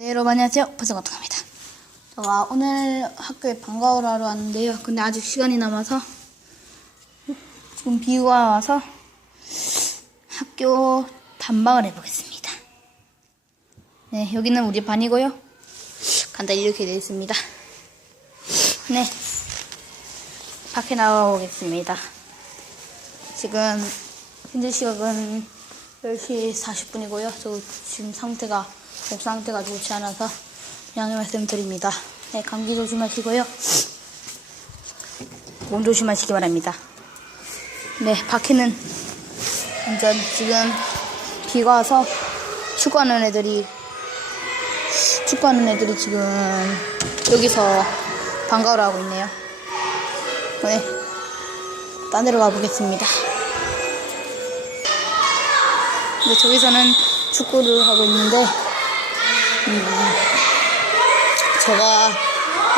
네, 여러분 안녕하세요. 버섯건통합니다. 제가 오늘 학교에 방과후를 하러 왔는데요. 근데 아직 시간이 남아서 지금 비가 와서 학교 단방을 해보겠습니다. 네, 여기는 우리 반이고요. 간단히 이렇게 되어 있습니다. 네, 밖에 나가보겠습니다. 지금 현재 시각은 10시 40분이고요. 저 지금 상태가 목 상태가 좋지 않아서 양해 말씀드립니다. 네, 감기 조심하시고요. 몸 조심하시기 바랍니다. 네, 밖에는 완전 지금 비가 와서 축구하는 애들이 축구하는 애들이 지금 여기서 방과후를 하고 있네요. 네, 딴 데로 가보겠습니다. 근데 저기서는 축구를 하고 있는데 음, 제가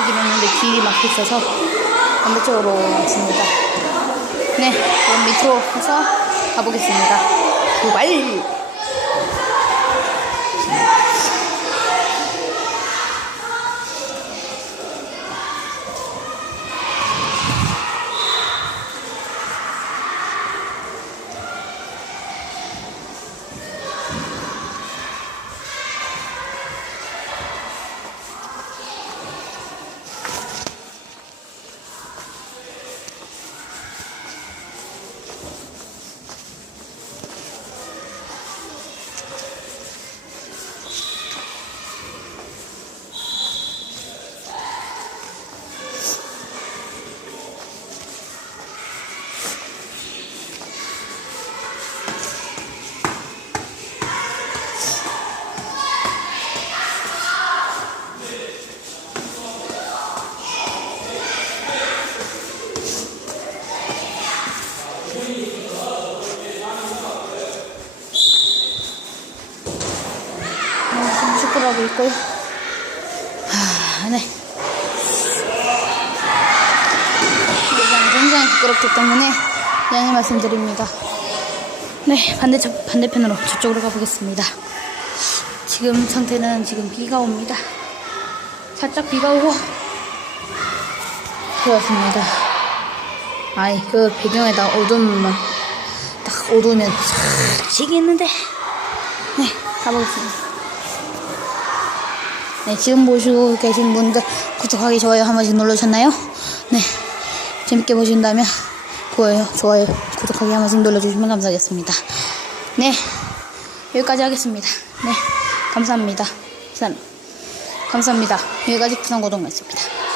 여기 있는데 길이 막혀 있어서 반대쪽으로 왔습니다. 네, 그럼 밑으로 해서 가보겠습니다. 도발! 네, 지금 축구를 하고 있고요. 아, 네. 여기는 굉장히 부끄럽기 때문에 양해 말씀드립니다. 네, 반대, 반대편으로 저쪽으로 가보겠습니다. 지금 상태는 지금 비가 옵니다. 살짝 비가 오고, 그렇습니다. 아이, 그 배경에다 어두움만, 딱 어두우면 싹 지겠는데. 네, 가보겠습니다. 네, 지금 보시고 계신 분들 구독하기 좋아요 한 번씩 눌러주셨나요? 네, 재밌게 보신다면 좋아요, 좋아요, 구독하기 한 번씩 눌러주시면 감사하겠습니다. 네, 여기까지 하겠습니다. 네, 감사합니다. 부산, 감사합니다. 여기까지 부산 고동이었습니다.